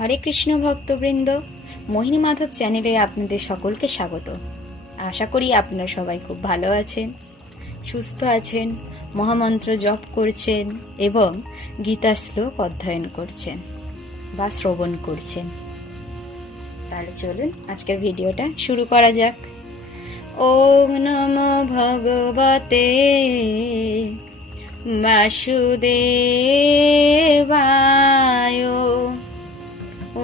হরে কৃষ্ণ ভক্তবৃন্দ, মোহিনী মাধব চ্যানেলে আপনাদের সকলকে স্বাগত। আশা করি আপনারা সবাই খুব ভালো আছেন, সুস্থ আছেন, মহামন্ত্র জপ করছেন এবং গীতা শ্লোক অধ্যয়ন করছেন বা শ্রবণ করছেন। তাহলে চলুন আজকের ভিডিওটা শুরু করা যাক। ওম নমো ভগবতে বাসুদেবায়।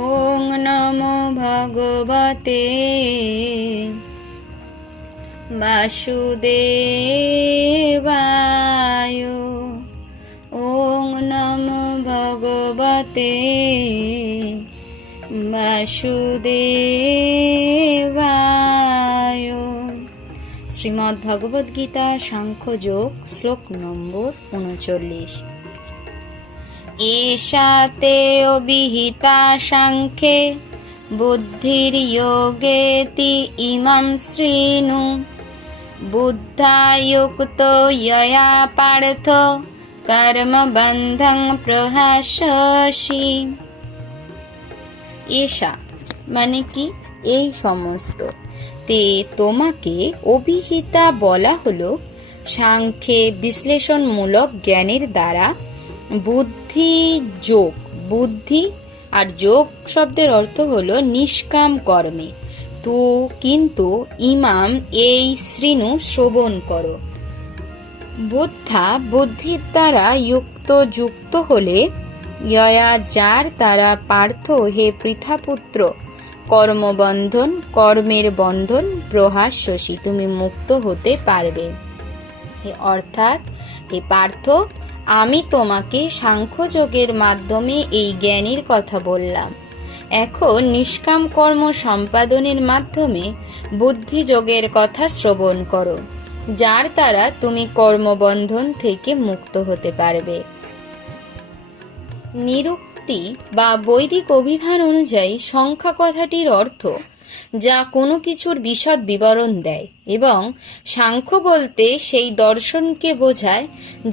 ওম নমো ভগবতে বাসুদেবায়। ওম নমো ভগবতে বাসুদেবায়। শ্রীমদ্ ভগবদ গীতা সাংখ্য যোগ শ্লোক নম্বর 39। এষাতে অভিহিতা সাংখ্যে বুদ্ধির্যোগেতি ইমাম শ্রীণু বুদ্ধায়ুক্ত ইয়য়া পার্থ কর্মবন্ধং প্রহাস্যসি। এষা মানে কি? এই সমস্ত। তে তোমাকে অভিহিতা বলা হলো সাংখ্যে বিশ্লেষণমূলক জ্ঞানের দ্বারা বুদ্ধি যোগ। বুদ্ধি আর যোগ শব্দের অর্থ হলো নিষ্কাম কর্মে। তো কিন্তু ইমাম এই শ্রীণু শ্রবণ করো। বুদ্ধা বুদ্ধির দ্বারা যুক্ত হলে ইয়া যার দ্বারা পার্থ হে পৃথাপুত্র কর্মবন্ধন কর্মের বন্ধন প্রহাস্যসি তুমি মুক্ত হতে পারবে। অর্থাৎ হে পার্থ, আমি তোমাকে সাংখ্যযোগের মাধ্যমে এই জ্ঞানের কথা বললাম। এখন নিষ্কাম কর্ম সম্পাদনের মাধ্যমে বুদ্ধিযোগের কথা শ্রবণ করো, যার দ্বারা তুমি কর্মবন্ধন থেকে মুক্ত হতে পারবে। নিরুক্তি বা বৈদিক অভিধান অনুযায়ী সংখ্যা কথাটির অর্থ যা কোনো কিছুর বিশদ বিবরণ দেয়, এবং সাংখ্য বলতে সেই দর্শনকে বোঝায়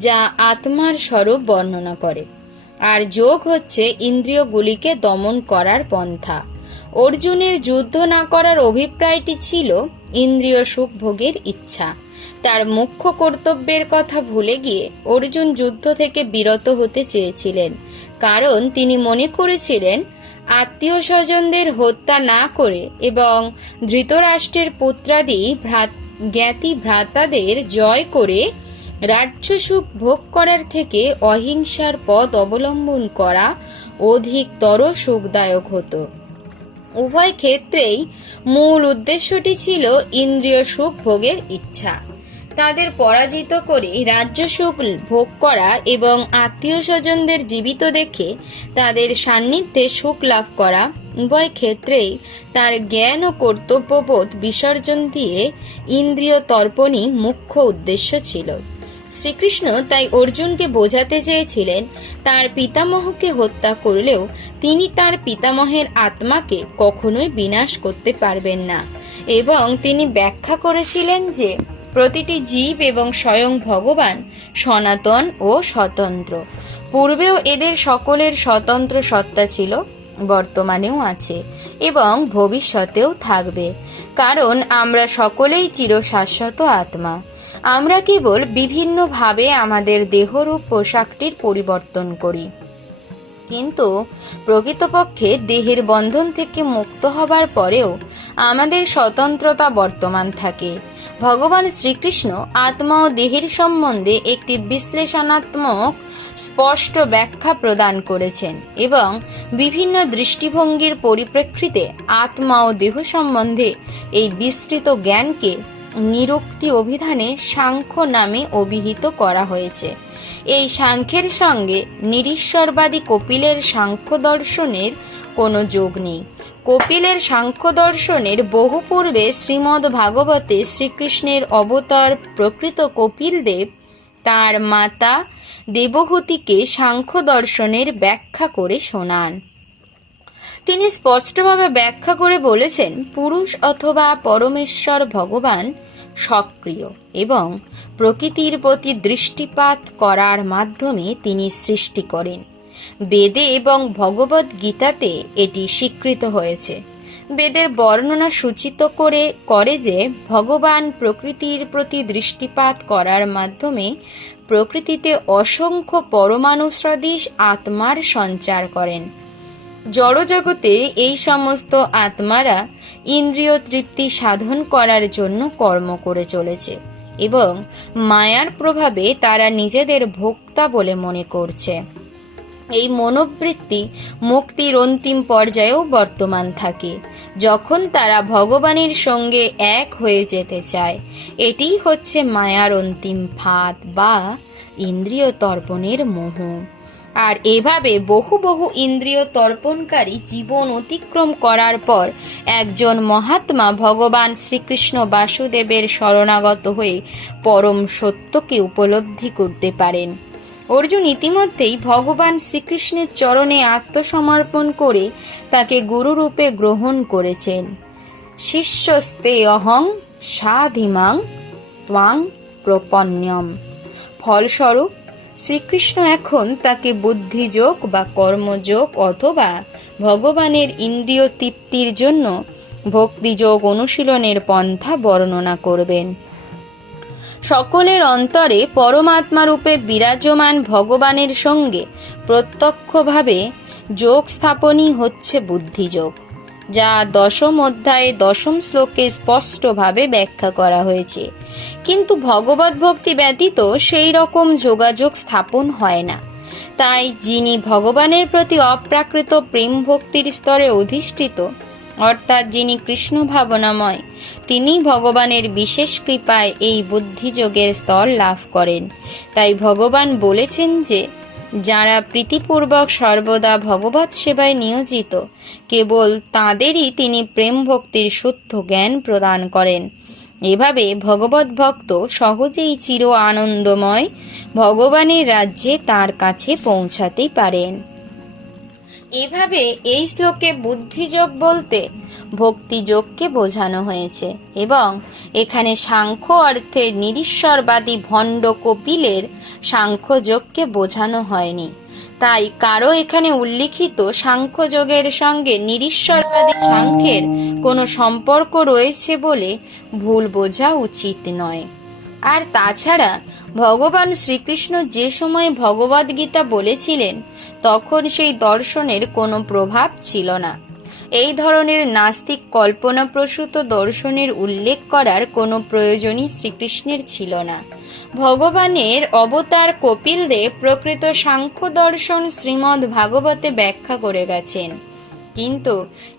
যা আত্মার স্বরূপ বর্ণনা করে। আর যোগ হচ্ছে ইন্দ্রিয়গুলিকে দমন করার পন্থা। অর্জুনের যুদ্ধ না করার অভিপ্রায়টি ছিল ইন্দ্রিয় সুখ ভোগের ইচ্ছা। তার মুখ্য কর্তব্যের কথা ভুলে গিয়ে অর্জুন যুদ্ধ থেকে বিরত হতে চেয়েছিলেন, কারণ তিনি মনে করেছিলেন আত্মীয় স্বজনদের হত্যা না করে এবং ধৃতরাষ্ট্রের পুত্রাদি জ্ঞাতি ভ্রাতাদের জয় করে রাজ্য সুখ ভোগ করার থেকে অহিংসার পথ অবলম্বন করা অধিকতর সুখদায়ক হতো। উভয় ক্ষেত্রেই মূল উদ্দেশ্যটি ছিল ইন্দ্রিয় সুখ ভোগের ইচ্ছা। তাদের পরাজিত করে রাজ্য সুখ ভোগ করা এবং আত্মীয় স্বজনদের জীবিত দেখে তাদের সান্নিধ্যে সুখ লাভ করা, উভয় ক্ষেত্রেই তার জ্ঞান ও কর্তব্যবোধ বিসর্জন দিয়ে ইন্দ্রিয় তর্পণই মুখ্য উদ্দেশ্য ছিল। শ্রীকৃষ্ণ তাই অর্জুনকে বোঝাতে চেয়েছিলেন তার পিতামহকে হত্যা করলেও তিনি তার পিতামহের আত্মাকে কখনোই বিনাশ করতে পারবেন না, এবং তিনি ব্যাখ্যা করেছিলেন যে প্রতিটি জীব এবং স্বয়ং ভগবান সনাতন ও স্বতন্ত্র। পূর্বেও এদের সকলের স্বতন্ত্র সত্তা ছিল, বর্তমানেও আছে এবং ভবিষ্যতেও থাকবে, কারণ আমরা সকলেই চিরশাশ্বত আত্মা। আমরা কেবল বিভিন্নভাবে আমাদের দেহরূপ পোশাকটির পরিবর্তন করি, কিন্তু প্রকৃতপক্ষে দেহের বন্ধন থেকে মুক্ত হবার পরেও আমাদের স্বতন্ত্রতা বর্তমান থাকে। ভগবান শ্রীকৃষ্ণ আত্মা ও দেহের সম্বন্ধে একটি বিশ্লেষণাত্মক স্পষ্ট ব্যাখ্যা প্রদান করেছেন, এবং বিভিন্ন দৃষ্টিভঙ্গির পরিপ্রেক্ষিতে আত্মা ও দেহ সম্বন্ধে এই বিস্তৃত জ্ঞানকে নিরুক্তি অভিধানে সাংখ্য নামে অভিহিত করা হয়েছে। এই সাংখ্যের সঙ্গে নিরীশ্বরবাদী কপিলের সাংখ্য দর্শনের কোনো যোগ নেই। কপিলের সাংখ্য দর্শনের বহু পূর্বে শ্রীমদ্ ভাগবতে শ্রীকৃষ্ণের অবতার প্রকৃত কপিল দেব তাঁর মাতা দেবহূতিকে সাংখ্য দর্শনের ব্যাখ্যা করে শোনান। তিনি স্পষ্টভাবে ব্যাখ্যা করে বলেছেন, পুরুষ অথবা পরমেশ্বর ভগবান সক্রিয় এবং প্রকৃতির প্রতি দৃষ্টিপাত করার মাধ্যমে তিনি সৃষ্টি করেন। বেদে এবং ভগবদ গীতাতে এটি স্বীকৃত হয়েছে। বেদের বর্ণনা সূচিত করে যে ভগবান প্রকৃতির প্রতি দৃষ্টিপাত করার মাধ্যমে প্রকৃতিতে অসংখ্য পরমাণু সদৃশ আত্মার সঞ্চার করেন। জড়জগতে এই সমস্ত আত্মারা ইন্দ্রিয় তৃপ্তি সাধন করার জন্য কর্ম করে চলেছে এবং মায়ার প্রভাবে তারা নিজেদের ভোক্তা বলে মনে করছে। এই মনোবৃত্তি মুক্তির অন্তিম পর্যায়েও বর্তমান থাকে, যখন তারা ভগবানের সঙ্গে এক হয়ে যেতে চায়। এটিই হচ্ছে মায়ার অন্তিম ফাঁদ বা ইন্দ্রিয় তর্পণের মোহ। আর এভাবে বহু বহু ইন্দ্রিয় তর্পণকারী জীবন অতিক্রম করার পর একজন মহাত্মা ভগবান শ্রীকৃষ্ণ বাসুদেবের শরণাগত হয়ে পরম সত্যকে উপলব্ধি করতে পারেন। অর্জুন ইতিমধ্যেই ভগবান শ্রীকৃষ্ণের চরণে আত্মসমর্পণ করে তাকে গুরুরূপে গ্রহণ করেছেন। শিষ্যস্তে অহং সাধিমাং ত্বাং প্রপন্যম। ফলস্বরূপ শ্রীকৃষ্ণ এখন তাকে বুদ্ধিযোগ বা কর্মযোগ অথবা ভগবানের ইন্দ্রিয় তৃপ্তির জন্য ভক্তিযোগ অনুশীলনের পন্থা বর্ণনা করবেন। সকলের অন্তরে পরমাত্মা রূপে বিরাজমান ভগবানের সঙ্গে প্রত্যক্ষভাবে যোগ স্থাপনই হচ্ছে বুদ্ধিযোগ, যা দশম অধ্যায়ে দশম শ্লোকে স্পষ্টভাবে ব্যাখ্যা করা হয়েছে। কিন্তু ভগবত ভক্তি ব্যতীত সেই রকম যোগাযোগ স্থাপন হয় না। তাই যিনি ভগবানের প্রতি অপ্রাকৃত প্রেম ভক্তির স্তরে অধিষ্ঠিত, অর্থাৎ যিনি কৃষ্ণ ভাবনাময়, তিনি ভগবানের বিশেষ কৃপায় এই বুদ্ধিযোগের স্তর লাভ করেন। তাই ভগবান বলেছেন যে যারা প্রীতিপূর্বক সর্বদা ভগবৎ সেবায় নিয়োজিত, কেবল তাঁদেরই তিনি প্রেম ভক্তির শুদ্ধ জ্ঞান প্রদান করেন। এভাবে ভগবত ভক্ত সহজেই চির আনন্দময় ভগবানের রাজ্যে তার কাছে পৌঁছাতে পারেন। এভাবে এই শ্লোকে বুদ্ধিযোগ বলতে ভক্তিযোগকে বোঝানো হয়েছে এবং এখানে সাংখ্য অর্থে নিরীশ্বরবাদী ভণ্ড কপিলের সাংখ্যযোগকে বোঝানো হয়নি। তাই কারো এখানে উল্লিখিত সাংখ্যযোগের সঙ্গে নিরীশ্বরবাদী সাংখ্যের কোনো সম্পর্ক রয়েছে বলে ভুল বোঝা উচিত নয়। আর তাছাড়া ভগবান শ্রীকৃষ্ণ যে সময় ভগবদ্গীতা বলেছিলেন, তখন সেই দর্শনের কোনো প্রভাব ছিল না। এই ধরনের নাস্তিক কল্পনাপ্রসূত দর্শনের উল্লেখ করার কোনো প্রয়োজনই শ্রীকৃষ্ণের ছিল না। ভগবানের অবতার কপিলদেব প্রকৃত সাংখ্য দর্শন শ্রীমদ্ ভাগবতে ব্যাখ্যা করে গেছেন, কিন্তু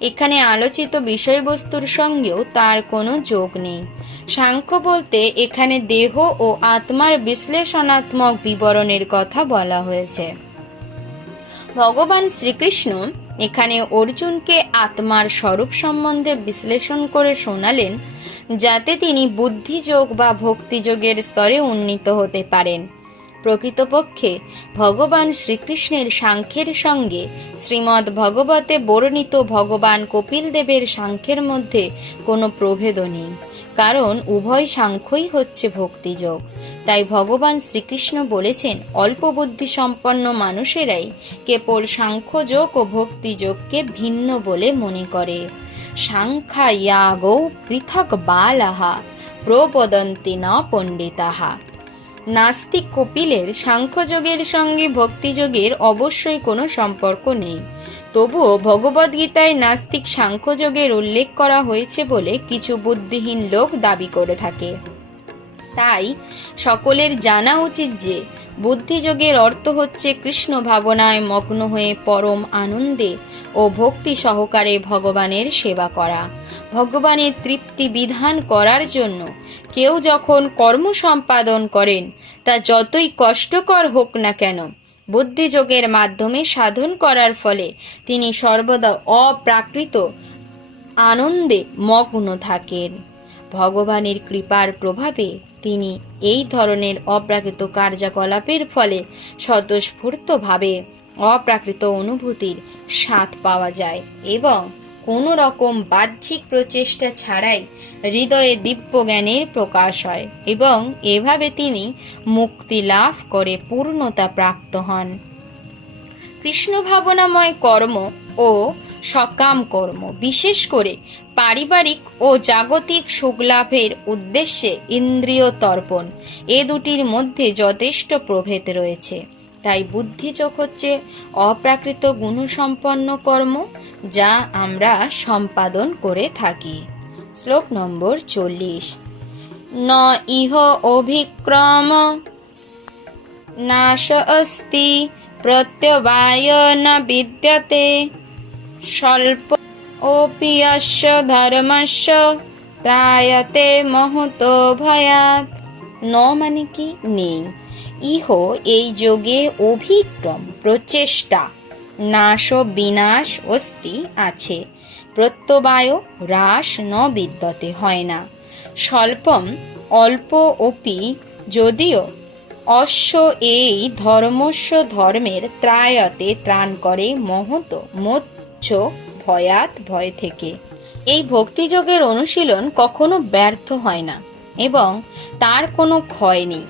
এখানে আলোচিত বিষয়বস্তুর সঙ্গেও তার কোনো যোগ নেই। সাংখ্য বলতে এখানে দেহ ও আত্মার বিশ্লেষণাত্মক বিবরণের কথা বলা হয়েছে। ভগবান শ্রীকৃষ্ণ এখানে অর্জুনকে আত্মার স্বরূপ সম্বন্ধে বিশ্লেষণ করে শোনালেন, যাতে তিনি বুদ্ধিযোগ বা ভক্তিযোগের স্তরে উন্নীত হতে পারেন। প্রকৃতপক্ষে ভগবান শ্রীকৃষ্ণের সাংখ্যের সঙ্গে শ্রীমদ্ ভগবতে বর্ণিত ভগবান কপিলদেবের সাংখ্যের মধ্যে কোনো প্রভেদ নেই, কারণ উভয় সাংখ্যই হচ্ছে ভক্তিযোগ। তাই ভগবান শ্রীকৃষ্ণ বলেছেন, অল্প বুদ্ধি সম্পন্ন মানুষেরাই কেবল সাংখ্যযোগ ও ভক্তিযোগকে ভিন্ন বলে মনে করে। সাংখ্যায়াগৌ পৃথক বালাহা প্রবদন্তি ন পণ্ডিতাহা। নাস্তিক কপিলের সাংখ্যযোগের সঙ্গে ভক্তিযোগের অবশ্যই কোনো সম্পর্ক নেই। তবুও ভগবদ্গীতায় নাস্তিক সাংখ্যযোগের উল্লেখ করা হয়েছে বলে কিছু বুদ্ধিহীন লোক দাবি করে থাকে। তাই সকলের জানা উচিত যে বুদ্ধিযোগের অর্থ হচ্ছে কৃষ্ণ ভাবনায় মগ্ন হয়ে পরম আনন্দে ও ভক্তি সহকারে ভগবানের সেবা করা। ভগবানের তৃপ্তি বিধান করার জন্য কেউ যখন কর্ম সম্পাদন করেন, তা যতই কষ্টকর হোক না কেন, বুদ্ধিযোগের মাধ্যমে সাধন করার ফলে তিনি সর্বদা অপ্রাকৃত আনন্দে মগ্ন থাকেন। ভগবানের কৃপার প্রভাবে তিনি এই ধরনের অপ্রাকৃত কার্যকলাপের ফলে স্বতঃস্ফূর্তভাবে অপ্রাকৃত অনুভূতির স্বাদ পাওয়া যায় এবং কোনো রকম বাহ্যিক প্রচেষ্টা ছাড়াই হৃদয়ে দিব্য জ্ঞানের প্রকাশ হয় এবং এভাবে তিনি মুক্তি লাভ করে পূর্ণতা প্রাপ্ত হন। কৃষ্ণ ভাবনাময় কর্ম ও সকাম কর্ম, বিশেষ করে পারিবারিক ও জাগতিক সুখলাভের উদ্দেশ্যে ইন্দ্রিয় তর্পণ, এ দুটির মধ্যে যথেষ্ট প্রভেদ রয়েছে। তাই বুদ্ধিযোগ হচ্ছে অপ্রাকৃত গুণসম্পন্ন কর্ম, যা আমরা সম্পাদন করে থাকি। শ্লোক নম্বর 40। ন ইহ অভিক্রম নাশ অস্তি প্রত্যবায় ন বিদ্যতে স্বল্প ওপি যস্য ধর্মস্য ত্রায়তে মহতো ভয়াৎ। ন মানে কি? নেই। ইহ এই যোগে অভিক্রম প্রচেষ্টা, নাশ বিনাশ অস্তি আছে, প্রত্যবায় হ্রাস ন বিদ্যতে হয় না, স্বল্পম অল্প অপি যদিও, অশ্ব এই ধর্মস্য ধর্মের ত্রায়তে ত্রাণ করে, মহত মোচ্ছ ভয়াৎ ভয় থেকে। এই ভক্তিযোগের অনুশীলন কখনো ব্যর্থ হয় না এবং তার কোনো ক্ষয় নেই।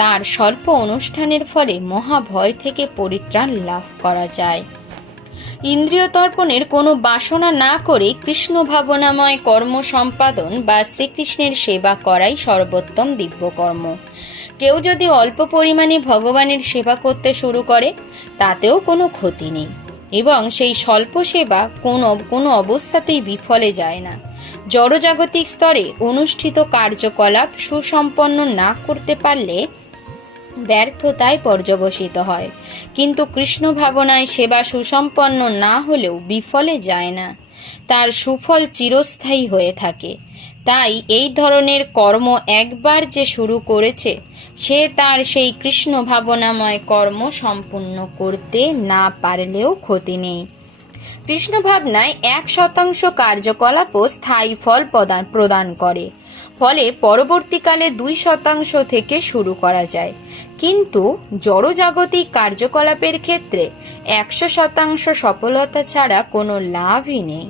তার স্বল্প অনুষ্ঠানের ফলে মহাভয় থেকে পরিত্রাণ লাভ করা যায়। ইন্দ্রিয় তর্পণের কোনো বাসনা না করে কৃষ্ণ ভাবনাময় কর্ম সম্পাদন বা শ্রীকৃষ্ণের সেবা করাই সর্বোত্তম দিব্যকর্ম। কেউ যদি অল্প পরিমাণে ভগবানের সেবা করতে শুরু করে তাতেও কোনো ক্ষতি নেই এবং সেই স্বল্প সেবা কোনো অবস্থাতেই বিফলে যায় না। জড়জাগতিক স্তরে অনুষ্ঠিত কার্যকলাপ সুসম্পন্ন না করতে পারলে ব্যর্থতায় পর্যবসিত হয়, কিন্তু কৃষ্ণ ভাবনায় সেবা সুসম্পন্ন না হলেও বিফলে যায় না, তার সুফল চিরস্থায়ী হয়ে থাকে। তাই এই ধরনের কর্ম একবার যে শুরু করেছে সে তার সেই কৃষ্ণ ভাবনাময় কর্ম সম্পূর্ণ করতে না পারলেও ক্ষতি নেই। কৃষ্ণ ভাবনায় 1% কার্যকলাপও স্থায়ী ফল প্রদান করে, ফলে পরবর্তীকালে 2% থেকে শুরু করা যায়। কিন্তু জড়জাগতিক কার্যকলাপের ক্ষেত্রে 100% সফলতা ছাড়া কোনো লাভই নেই।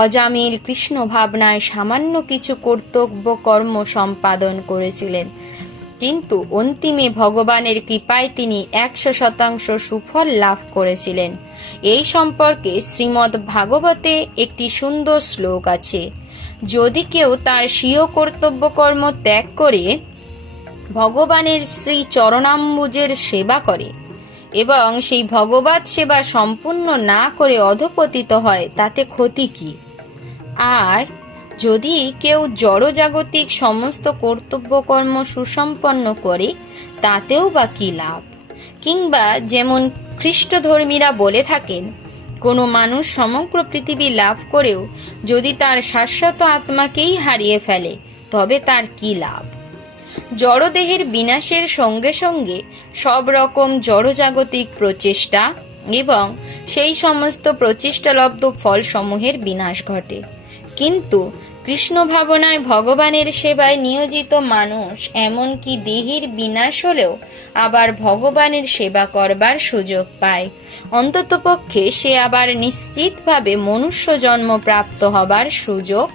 অজামিল কৃষ্ণ ভাবনায় সামান্য কিছু কর্তব্য কর্ম সম্পাদন করেছিলেন, কিন্তু অন্তিমে ভগবানের কৃপায় তিনি 100% সুফল লাভ করেছিলেন। এই সম্পর্কে শ্রীমদ্ ভাগবতে একটি সুন্দর শ্লোক আছে। যদি কেউ তার স্বীয় কর্তব্য কর্ম ত্যাগ করে ভগবানের শ্রী চরণাম্বুজের সেবা করে এবং সেই ভগবৎ সেবা সম্পূর্ণ না করে অধঃপতিত হয়, তাতে ক্ষতি কি? আর যদি কেউ জড়জাগতিক সমস্ত কর্তব্যকর্ম সুসম্পন্ন করে তাতেও বা কি লাভ? কিংবা যেমন খ্রিস্টধর্মীরা বলে থাকেন, কোনো মানুষ সমগ্র পৃথিবী লাভ করেও যদি তার শাশ্বত আত্মাকেই হারিয়ে ফেলে তবে তার কি লাভ? জড়দেহের বিনাশের সঙ্গে সঙ্গে সব রকম জড়জাগতিক প্রচেষ্টা এবং সেই সমস্ত প্রচেষ্টালব্ধ ফলসমূহের বিনাশ ঘটে, কিন্তু কৃষ্ণ ভাবনায় ভগবানের সেবায় নিয়োজিত মানুষ এমনকি দেহের বিনাশ হলেও আবার ভগবানের সেবা করবার সুযোগ পায়। অন্ততপক্ষে সে আবার নিশ্চিতভাবে মনুষ্য জন্ম প্রাপ্ত হবার সুযোগ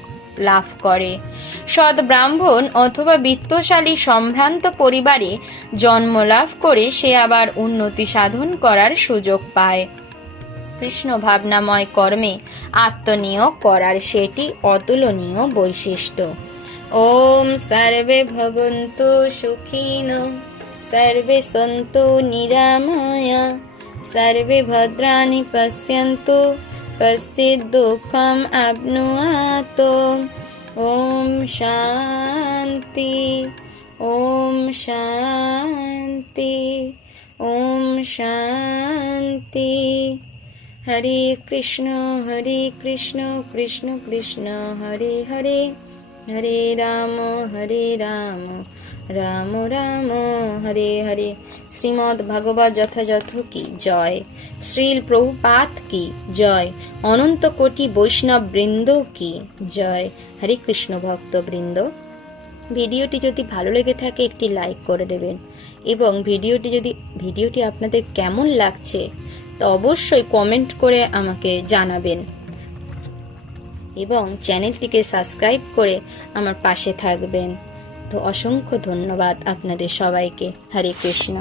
লাভ করে। সৎ ব্রাহ্মণ অথবা বিত্তশালী সম্ভ্রান্ত পরিবারে জন্ম লাভ করে সে আবার উন্নতি সাধন করার সুযোগ পায়। কৃষ্ণ ভাবনাময় কর্মে আত্মনিয়োগ করার সেটি অতুলনীয় বৈশিষ্ট্য। ওম সর্বে ভবন্তু সুখিনো সর্বে সন্তু নিরাময়া সর্বে ভদ্রাণি পশ্যন্তু কশ্চিৎ দুঃখম আপ্নুয়াত। ওম শান্তি ওম শান্তি ওম শান্তি। হরে কৃষ্ণ কৃষ্ণ কৃষ্ণ হরে হরে, হরে রাম রাম রাম হরে হরে। শ্রীমদ্ ভাগবত যথাযথ কি জয়, শ্রীল প্রভুপাদ কি জয়, অনন্ত কোটি বৈষ্ণব বৃন্দ কি জয়। হরে কৃষ্ণ ভক্ত বৃন্দ, ভিডিওটি যদি ভালো লেগে থাকে একটি লাইক করে দেবেন এবং ভিডিওটি আপনাদের কেমন লাগছে তা অবশ্যই কমেন্ট করে আমাকে জানাবেন এবং চ্যানেলটিকে সাবস্ক্রাইব করে আমার পাশে থাকবেন। তো অসংখ্য ধন্যবাদ আপনাদের সবাইকে। হরে কৃষ্ণ।